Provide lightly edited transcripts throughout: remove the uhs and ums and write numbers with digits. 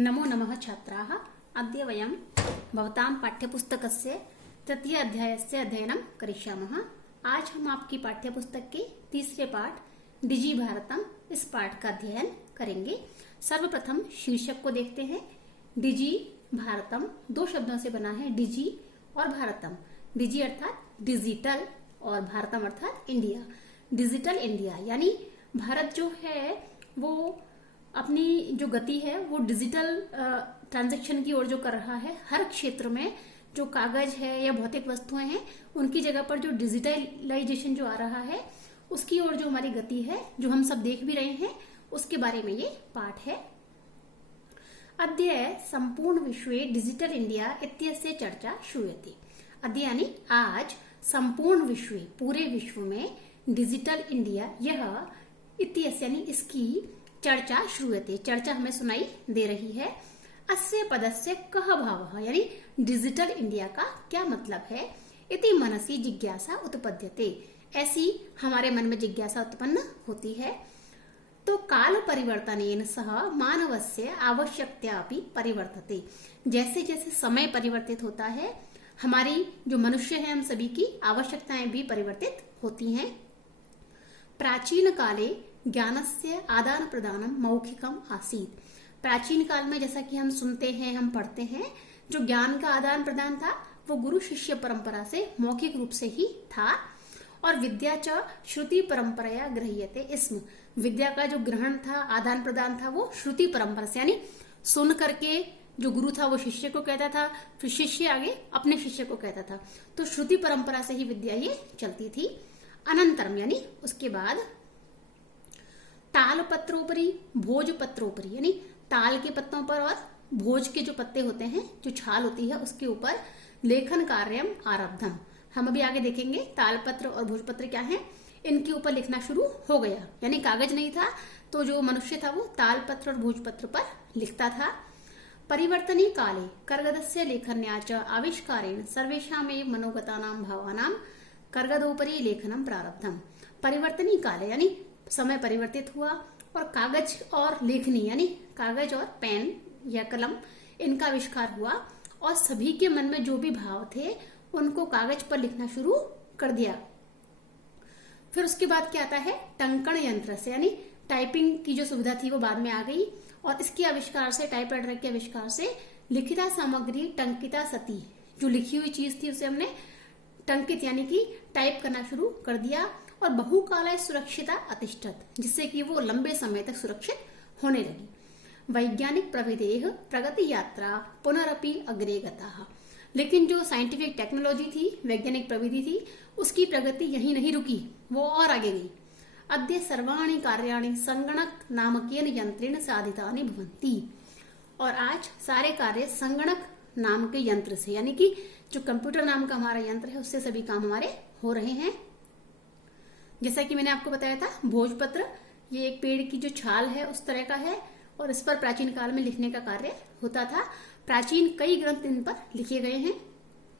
नमो नमः छात्राः। अद्य वयं भवतां पाठ्यपुस्तकस्य तृतीय अध्यायस्य अध्ययनं करिष्यामः। आज हम आपकी पाठ्यपुस्तक के तीसरे पाठ डिजी भारतम इस पाठ का अध्ययन करेंगे। सर्वप्रथम शीर्षक को देखते हैं। डिजी भारतम दो शब्दों से बना है, डिजी और भारतम। डिजी अर्थात डिजिटल और भारतम अर्थात इंडिया। डिजिटल इंडिया यानी भारत जो है वो अपनी जो गति है वो डिजिटल ट्रांजैक्शन की ओर जो कर रहा है। हर क्षेत्र में जो कागज है या भौतिक वस्तुएं हैं उनकी जगह पर जो डिजिटलाइजेशन जो आ रहा है उसकी ओर जो हमारी गति है, जो हम सब देख भी रहे हैं, उसके बारे में ये पाठ है। अद्य संपूर्ण विश्वे डिजिटल इंडिया इत्यस्य चर्चा श्रूयते। अद्य यानी आज संपूर्ण विश्व, पूरे विश्व में डिजिटल इंडिया यह इत्यस्य यानी इसकी चर्चा श्रूयते, चर्चा हमें सुनाई दे रही है। अस्य पदस्य कः भावः यानी डिजिटल इंडिया का क्या मतलब है। इति मनसि जिज्ञासा उत्पद्यते, ऐसी हमारे मन में जिज्ञासा उत्पन्न होती है। तो काल परिवर्तनेन सह मानवस्य आवश्यकता अपि परिवर्तते, जैसे जैसे समय परिवर्तित होता है हमारी जो मनुष्य है हम सभी की आवश्यकताएं भी परिवर्तित होती हैं। प्राचीन काले ज्ञानस्य आदान प्रदानम मौखिकम आसीत्। प्राचीन काल में जैसा कि हम सुनते हैं, हम पढ़ते हैं, जो ज्ञान का आदान प्रदान था वो गुरु शिष्य परंपरा से मौखिक रूप से ही था। और विद्या च श्रुति परंपराया गृह्यते स्म। विद्या का जो ग्रहण था, आदान प्रदान था, वो श्रुति परंपरा से यानी सुन करके जो गुरु था वो शिष्य को कहता था, फिर शिष्य आगे अपने शिष्य को कहता था। तो श्रुति परंपरा से ही विद्या ये चलती थी। अनंतरम यानी उसके बाद ताल पत्रोपरि भोज पत्रोपरि यानी ताल के पत्तों पर और भोज के जो पत्ते होते हैं, जो छाल होती है, उसके ऊपर लेखन कार्यम आरब्धम। हम अभी आगे देखेंगे ताल पत्र और भोजपत्र क्या है। इनके ऊपर लिखना शुरू हो गया, यानी कागज नहीं था तो जो मनुष्य था वो ताल पत्र और भोजपत्र पर लिखता था। परिवर्तनी काले कर्गदस्य लेखन्या च आविष्कारेण सर्वेषामेव मनोगतानां भावानां कर्गदोपरि लेखनम प्रारब्धम। परिवर्तनी काले यानी समय परिवर्तित हुआ और कागज और लेखनी यानी कागज और पेन या कलम इनका आविष्कार हुआ और सभी के मन में जो भी भाव थे उनको कागज पर लिखना शुरू कर दिया। फिर उसके बाद क्या आता है, टंकण यंत्र से यानी टाइपिंग की जो सुविधा थी वो बाद में आ गई और इसके आविष्कार से, टाइपराइटर के आविष्कार से लिखिता सामग्री टंकिता सती, जो लिखी हुई चीज थी उसे हमने टंकित यानी कि टाइप करना शुरू कर दिया और बहुकाल सुरक्षिता अतिष्ठत, जिससे कि वो लंबे समय तक सुरक्षित होने लगी। वैज्ञानिक प्रविधेः प्रगति यात्रा पुनरपि अग्रे गता। लेकिन जो साइंटिफिक टेक्नोलॉजी थी, वैज्ञानिक प्रविधि थी, उसकी प्रगति यहीं नहीं रुकी, वो और आगे गई। अद्य सर्वाणि कार्याणि संगणक नामकेन यंत्रेण साधितानि भवन्ति। और आज सारे कार्य संगणक नाम के यंत्र से यानी कि जो कंप्यूटर नाम का हमारा यंत्र है उससे सभी काम हमारे हो रहे हैं। जैसा कि मैंने आपको बताया था, भोजपत्र ये एक पेड़ की जो छाल है उस तरह का है और इस पर प्राचीन काल में लिखने का कार्य होता था। प्राचीन कई ग्रंथ इन पर लिखे गए हैं।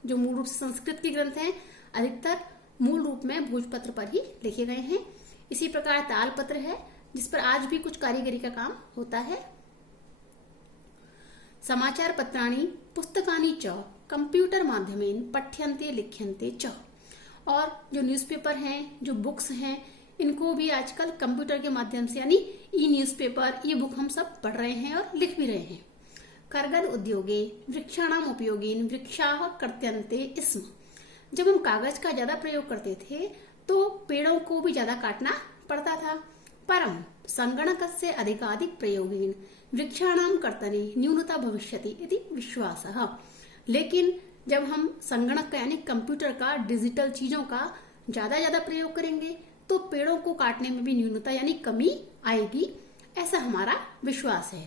जो मूल रूप से संस्कृत के ग्रंथ हैं अधिकतर मूल रूप में भोजपत्र पर ही लिखे गए हैं। इसी प्रकार तालपत्र है जिस पर आज भी कुछ कारीगरी का काम होता है। समाचार पत्राणि पुस्तकानि च कंप्यूटर माध्यमेन पठ्यन्ते लिख्यन्ते च। और जो न्यूज़पेपर हैं, जो बुक्स हैं, इनको भी आजकल कंप्यूटर के माध्यम से यानी ई न्यूज़पेपर, ई बुक हम सब पढ़ रहे हैं और लिख भी रहे हैं। कर्गद उद्योगे वृक्षाणाम उपयोगेन वृक्षाः कर्त्यन्ते स्म। जब हम कागज का ज्यादा प्रयोग करते थे तो पेड़ों को भी ज्यादा काटना पड़ता था। परम संगणकस्य अधिकाधिक प्रयोगेन वृक्षाणाम कर्तने न्यूनता भविष्यति इति विश्वासः। लेकिन जब हम संगणक का यानी कंप्यूटर का, डिजिटल चीजों का ज्यादा प्रयोग करेंगे तो पेड़ों को काटने में भी न्यूनता यानी कमी आएगी, ऐसा हमारा विश्वास है।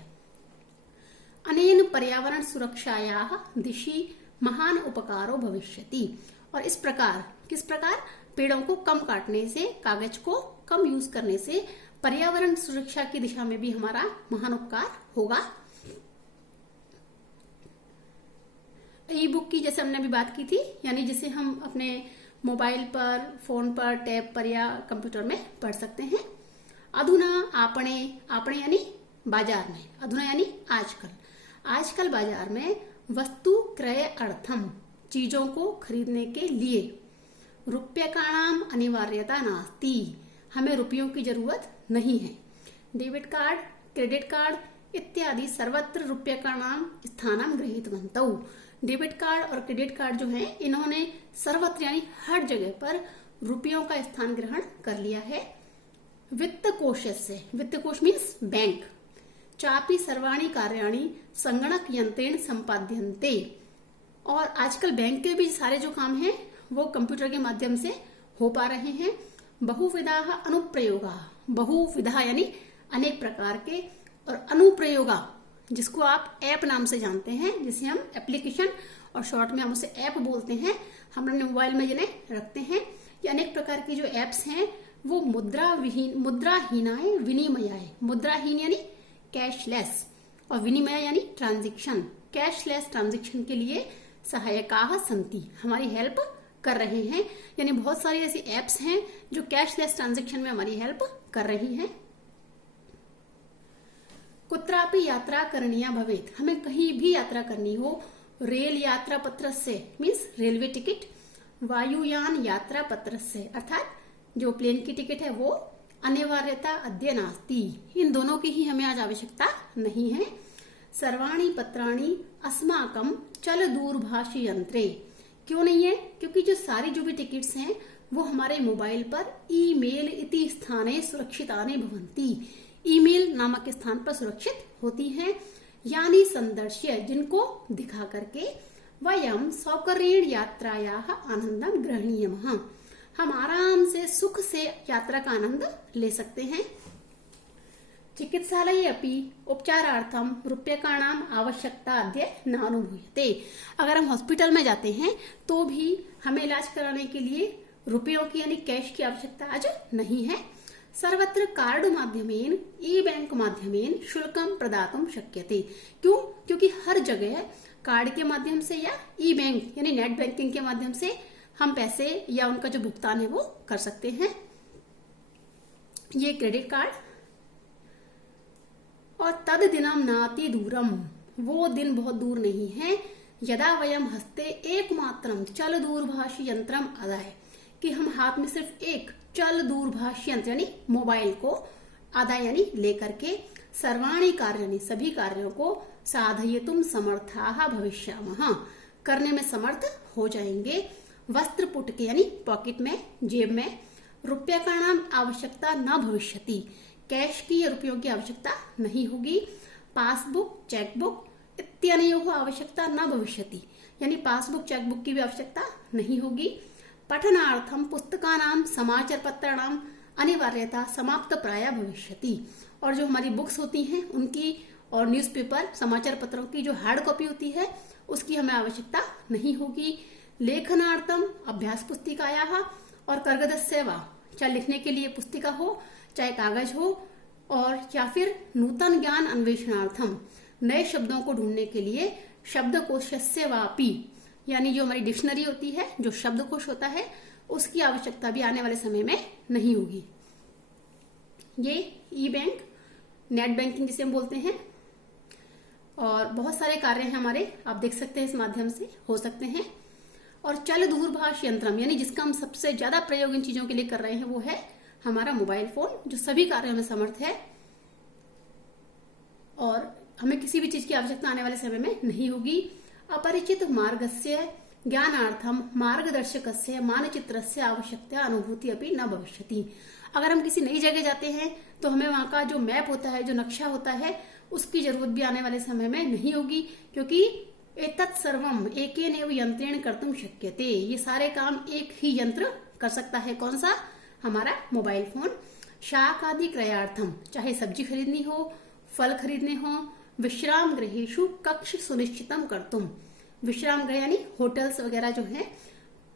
अनेन पर्यावरण सुरक्षायाः दिशि महान उपकारो भविष्यति। और इस प्रकार, किस प्रकार, पेड़ों को कम काटने से, कागज को कम यूज करने से पर्यावरण सुरक्षा की दिशा में भी हमारा महान उपकार होगा। ई बुक की जैसे हमने अभी बात की थी, यानी जिसे हम अपने मोबाइल पर, फोन पर, टैब पर या कंप्यूटर में पढ़ सकते हैं। अधुना आपणे, आपणे यानी बाजार में, अधुना यानी आजकल, आजकल बाजार में वस्तु क्रय अर्थम, चीजों को खरीदने के लिए, रूप्यकाणाम अनिवार्यता नास्ति, हमें रुपयों की जरूरत नहीं है। डेबिट कार्ड, क्रेडिट कार्ड इत्यादि सर्वत्र रूप्यकाणाम स्थानम गृहीतवन्तौ। डेबिट कार्ड और क्रेडिट कार्ड जो है इन्होंने सर्वत्र यानी हर जगह पर रुपयों का स्थान ग्रहण कर लिया है। वित्त कोश से, वित्त कोश मीन्स बैंक, चापी सर्वाणी कार्याणी संगणक यंत्रेण संपाद्यन्ते, और आजकल बैंक के भी सारे जो काम हैं वो कंप्यूटर के माध्यम से हो पा रहे हैं। बहुविधा अनुप्रयोगा, बहुविधा यानी अनेक प्रकार के, और अनुप्रयोगा जिसको आप ऐप नाम से जानते हैं, जिसे हम एप्लीकेशन और शॉर्ट में हम उसे ऐप बोलते हैं, हम अपने मोबाइल में जिन्हें रखते हैं। ये अनेक प्रकार की जो एप्स हैं वो मुद्राहीनाय विनिमयाय, मुद्राहीन यानी कैशलेस और विनिमय यानी ट्रांजैक्शन, कैशलेस ट्रांजैक्शन के लिए सहायकाः सन्ति, हमारी हेल्प कर रहे हैं। यानी बहुत सारी ऐसी एप्स हैं जो कैशलेस ट्रांजैक्शन में हमारी हेल्प कर रही हैं। कुत्रापि यात्रा करणीया भवेत्, हमें कहीं भी यात्रा करनी हो, रेल यात्रा पत्र से मीन्स रेलवे टिकट, वायुयान यात्रा पत्र से अर्थात जो प्लेन की टिकट है वो, अनिवार्यता अद्य नास्ति, इन दोनों की ही हमें आज आवश्यकता नहीं है। सर्वाणी पत्राणि अस्माकं चल दूरभाषी यंत्रे, क्यों नहीं है? क्योंकि जो सारी जो भी टिकट्स हैं वो हमारे मोबाइल पर ईमेल इति स्थाने सुरक्षितानि भवन्ति, ईमेल नामक स्थान पर सुरक्षित होती हैं। यानी संदर्श्य, जिनको दिखा करके वयम सौकर्येण यात्रायाः आनंदम ग्रहणीयमः, हम आराम से सुख से यात्रा का आनंद ले सकते हैं। चिकित्सालये अपि उपचारार्थम रूप्यकाणाम आवश्यकता अद्य नानुभूयते, अगर हम हॉस्पिटल में जाते हैं तो भी हमें इलाज कराने के लिए रुपयों की यानी कैश की आवश्यकता आज नहीं है। सर्वत्र कार्ड माध्यमेन ई बैंक माध्यमेन शुल्कम प्रदातुम शक्यते, क्यों? क्योंकि हर जगह कार्ड के माध्यम से या ई बैंक यानी नेट बैंकिंग के माध्यम से हम पैसे या उनका जो भुगतान है वो कर सकते हैं। ये क्रेडिट कार्ड, और तद दिनम नाति दूरम, वो दिन बहुत दूर नहीं है, यदा वयम हस्ते एकमात्रम चल दूरभाषी यंत्रम आदाय, कि हम हाथ में सिर्फ एक चल दूरभाषी यंत्र यानी मोबाइल को आदाय यानी लेकर के सर्वाणी कार्याणि सभी कार्यों को साधयितुम समर्थाः भविष्यामः, करने में समर्थ हो जाएंगे। वस्त्र पुटके यानी पॉकेट में, जेब में, रूप्यकाणाम आवश्यकता न भविष्यति, कैश की या रुपयों की आवश्यकता नहीं होगी। पासबुक, चेकबुक इत्यादि आवश्यकता न भविष्यति, यानी पासबुक चेकबुक की भी आवश्यकता नहीं होगी। पठनार्थम पुस्तकानाम समाचार पत्राणाम अनिवार्यता समाप्त प्राय भविष्यति, और जो हमारी बुक्स होती हैं उनकी और न्यूज़पेपर समाचार पत्रों की जो हार्ड कॉपी होती है उसकी हमें आवश्यकता नहीं होगी। लेखनार्थम अभ्यास पुस्तिकायाः और कर्गदस्य वा, चाहे लिखने के लिए पुस्तिका हो चाहे कागज हो, और या फिर नूतन ज्ञान अन्वेषणार्थम, नए शब्दों को ढूंढने के लिए शब्दकोशस्य वापि, यानी जो हमारी डिक्शनरी होती है, जो शब्दकोश होता है, उसकी आवश्यकता भी आने वाले समय में नहीं होगी। ये ई बैंक, नेट बैंकिंग जिसे हम बोलते हैं, और बहुत सारे कार्य हैं हमारे, आप देख सकते हैं इस माध्यम से हो सकते हैं। और चल दूरभाष यंत्रम, यानी जिसका हम सबसे ज्यादा प्रयोग इन चीजों के लिए कर रहे हैं वो है हमारा मोबाइल फोन, जो सभी कार्यों में समर्थ है, और हमें किसी भी चीज की आवश्यकता आने वाले समय में नहीं होगी। अपरिचित मार्गस्य ज्ञानार्थम मार्गदर्शकस्य मानचित्रस्य आवश्यकता अनुभूति अपि न भविष्यति, अगर हम किसी नई जगह जाते हैं तो हमें वहां का जो मैप होता है, जो नक्शा होता है, उसकी जरूरत भी आने वाले समय में नहीं होगी, क्योंकि एतत् सर्वम एकेनैव यंत्रेण कर्तुम शक्यते, ये सारे काम एक ही यंत्र कर सकता है। कौन सा? हमारा मोबाइल फोन। शाक आदि क्रयार्थम, चाहे सब्जी खरीदनी हो, फल खरीदने हो, विश्राम गृहेषु कक्ष सुनिश्चितम कर्तुम, विश्राम गृह यानी होटल्स वगैरह जो है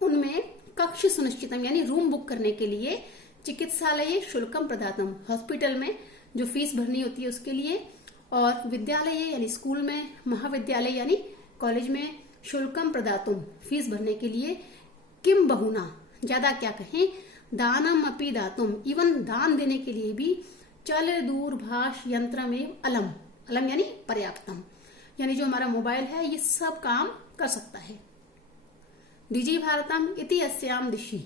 उनमें कक्ष सुनिश्चितम यानी रूम बुक करने के लिए, चिकित्सालय शुल्कम प्रदातम, हॉस्पिटल में जो फीस भरनी होती है उसके लिए, और विद्यालय यानी स्कूल में, महाविद्यालय यानी कॉलेज में शुल्कम प्रदातुम, फीस भरने के लिए, किम बहुना, ज्यादा क्या कहें, दानम अपि दातुम, इवन दान देने के लिए भी, चल दूरभाष यंत्र में अलम, अलम यानी पर्याप्तम, यानी जो हमारा मोबाइल है ये सब काम कर सकता है। डिजी भारतम इति अस्याम दिशि,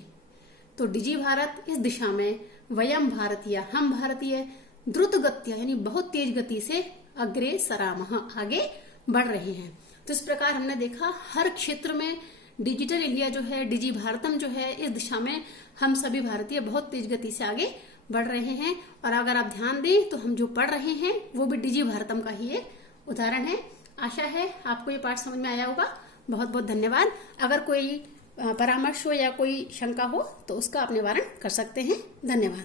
तो डिजी भारत इस दिशा में, वयम भारतीय हम भारतीय, द्रुत गत्या यानी बहुत तेज गति से अग्रे सरामः आगे बढ़ रहे हैं। तो इस प्रकार हमने देखा हर क्षेत्र में डिजिटल इंडिया जो है, डिजी भारतम जो है, इस दिशा में हम सभी भारतीय बहुत तेज गति से आगे बढ़ रहे हैं। और अगर आप ध्यान दें तो हम जो पढ़ रहे हैं वो भी डिजी भारतम का ही एक उदाहरण है। आशा है आपको ये पाठ समझ में आया होगा। बहुत बहुत धन्यवाद। अगर कोई परामर्श हो या कोई शंका हो तो उसका आप निवारण कर सकते हैं। धन्यवाद।